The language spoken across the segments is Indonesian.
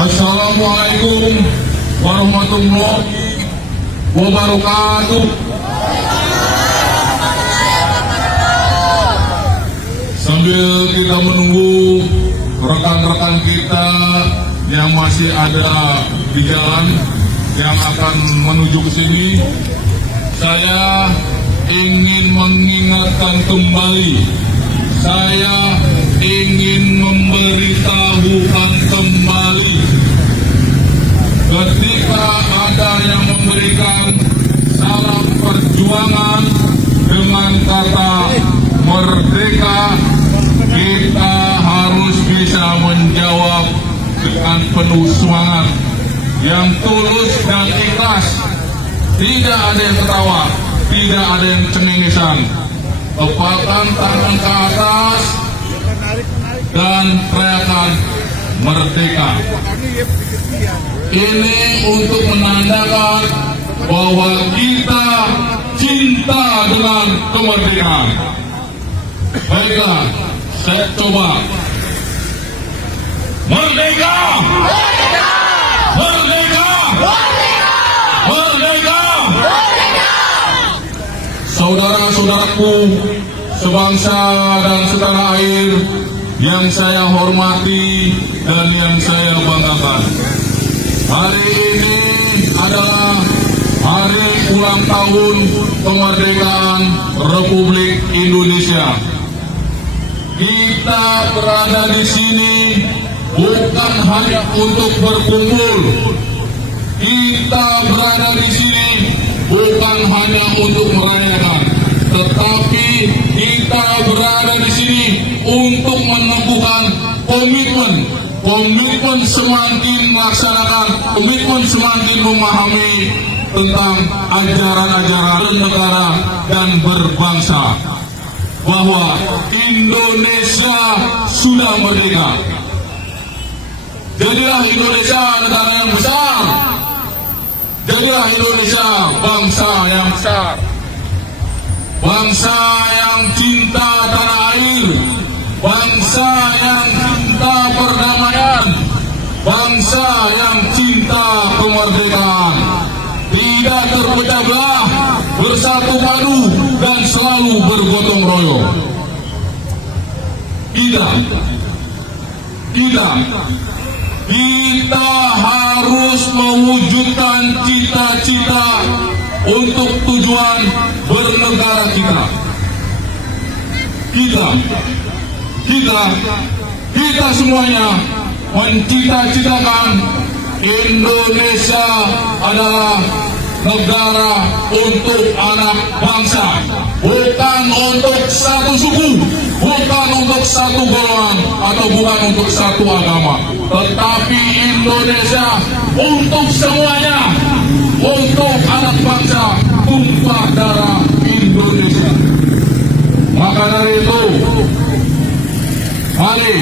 Assalamualaikum warahmatullahi wabarakatuh. Sambil kita menunggu rekan-rekan kita yang masih ada di jalan yang akan menuju ke sini, saya ingin mengingatkan kembali, saya ingin memberitahukan kembali, ketika ada yang memberikan salam perjuangan dengan kata merdeka, kita harus bisa menjawab dengan penuh semangat yang tulus dan ikhlas. Tidak ada yang ketawa, tidak ada yang cengengesan. Lepaskan tangan ke atas dan teriakan merdeka. Ini untuk menandakan bahwa kita cinta dengan kemerdekaan. Baiklah, saya coba. Merdeka! Merdeka! Merdeka! Merdeka! Merdeka! Merdeka! Saudara-saudaraku sebangsa dan setanah air yang saya hormati dan yang saya banggakan, hari ini adalah hari ulang tahun kemerdekaan Republik Indonesia. Kita berada di sini bukan hanya untuk berkumpul. Kita berada di sini bukan hanya untuk merayakan, tetapi kita berada di sini untuk meneguhkan komitmen semakin melaksanakan, komitmen semakin memahami tentang ajaran-ajaran negara dan berbangsa, bahwa Indonesia sudah merdeka. Jadilah Indonesia negara yang besar. Jadilah Indonesia bangsa yang besar. Bangsa yang cinta tanah air. Bangsa yang cinta perdamaian. Bangsa yang cinta kemerdekaan. Tidak terpecah belah, bersatu padu dan selalu bergotong royong. Kita harus mewujudkan cita-cita untuk tujuan bernegara kita. Kita semuanya mencita-citakan Indonesia adalah negara untuk anak bangsa, bukan untuk satu suku, bukan untuk satu golongan, atau bukan untuk satu agama, tetapi Indonesia untuk semuanya, untuk anak bangsa, tumpah darah Indonesia. Maka dari itu, mari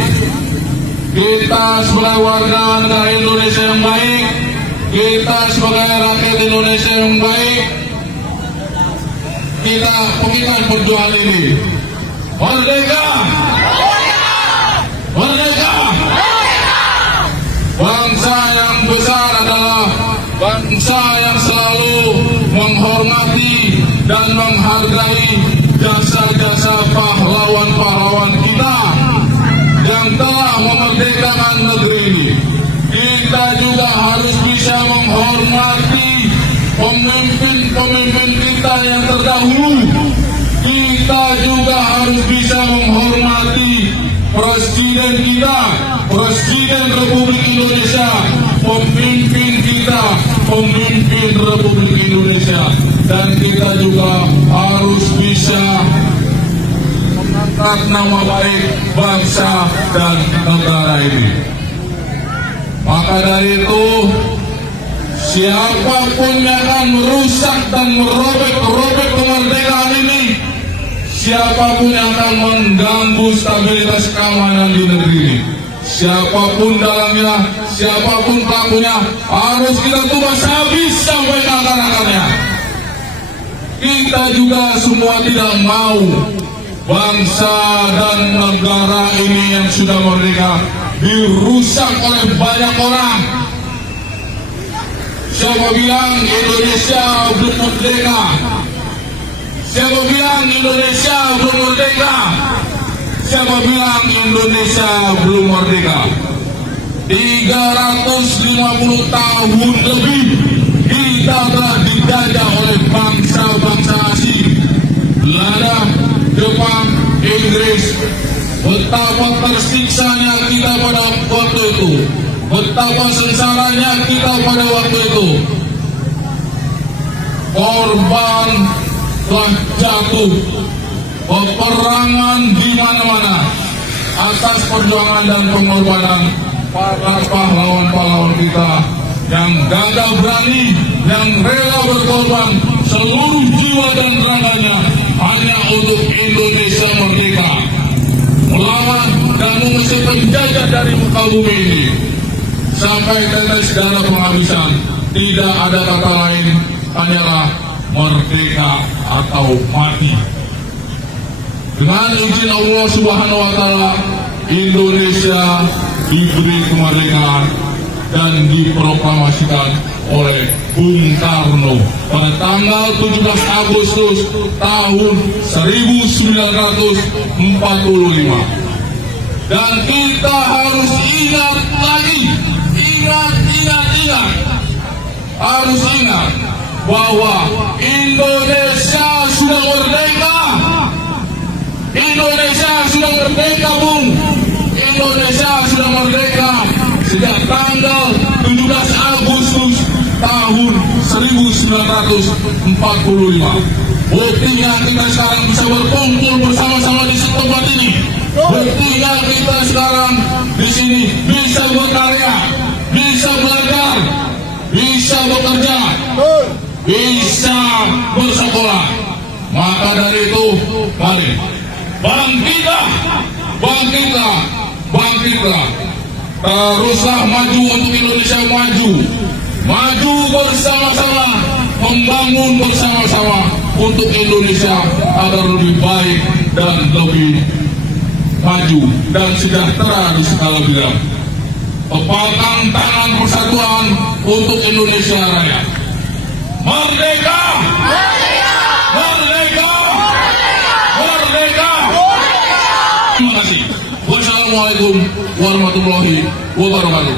kita sebagai warga negara Indonesia yang baik, kita sebagai rakyat Indonesia yang baik, kita perjuangan ini. Merdeka! Merdeka! Merdeka! Bangsa yang besar adalah bangsa yang selalu menghormati dan menghargai jasa-jasa pahlawan-pahlawan kita yang telah memerdekakan negeri ini. Kita juga harus bisa menghormati pemimpin-pemimpin kita yang terdahulu. Kita juga harus bisa menghormati Presiden kita, Presiden Republik Indonesia, pemimpin kita, pemimpin Republik Indonesia. Dan kita juga harus bisa mengangkat nama baik bangsa dan negara ini. Maka dari itu, siapapun yang akan merusak dan merobek kemerdekaan ini, siapapun yang akan mengganggu stabilitas keamanan di negeri ini, siapapun dalamnya, siapapun pelakunya, harus kita tumbas habis sampai ke akar-akarnya. Kita juga semua tidak mau bangsa dan negara ini yang sudah merdeka dirusak oleh banyak orang Siapa bilang Indonesia belum merdeka? Siapa bilang Indonesia belum merdeka? Siapa bilang Indonesia belum merdeka? 350 tahun lebih kita telah dijajah oleh bangsa-bangsa asing, Belanda, Jepang, Inggris. Betapa tersiksanya kita pada waktu itu, betapa sengsaranya kita pada waktu itu. Korban telah jatuh, peperangan di mana-mana atas perjuangan dan pengorbanan para pahlawan-pahlawan kita yang gagah berani, yang rela berkorban seluruh jiwa dan raganya hanya untuk Indonesia merdeka, melawan dan mengusir penjajah dari muka bumi ini sampai tetes darah penghabisan. Tidak ada kata lain, hanyalah merdeka atau mati. Dengan izin Allah Subhanahu wa Ta'ala, Indonesia diberi kemerdekaan dan diproklamasikan oleh Bung Karno pada tanggal 17 Agustus tahun 1945. Dan kita harus ingat lagi, ingat, harus ingat bahwa Indonesia sudah merdeka. Indonesia sudah merdeka, Bung. Indonesia sudah merdeka sejak tanggal 17 Agustus tahun 1945. Buktinya kita sekarang bisa berkumpul bersama-sama di tempat ini. Buktinya kita sekarang di sini bisa berkarya, bisa belajar, bisa bekerja, bisa bersekolah. Maka dari itu, mari bangkitlah, bangkitlah, bangkitlah. Teruslah maju untuk Indonesia maju. Maju bersama-sama, membangun bersama-sama untuk Indonesia agar lebih baik dan lebih maju dan sejahtera di segala bidang. Epalkan tangan persatuan untuk Indonesia Raya. Merdeka! Merdeka! Merdeka! Merdeka! Terima kasih. Wassalamualaikum warahmatullahi wabarakatuh.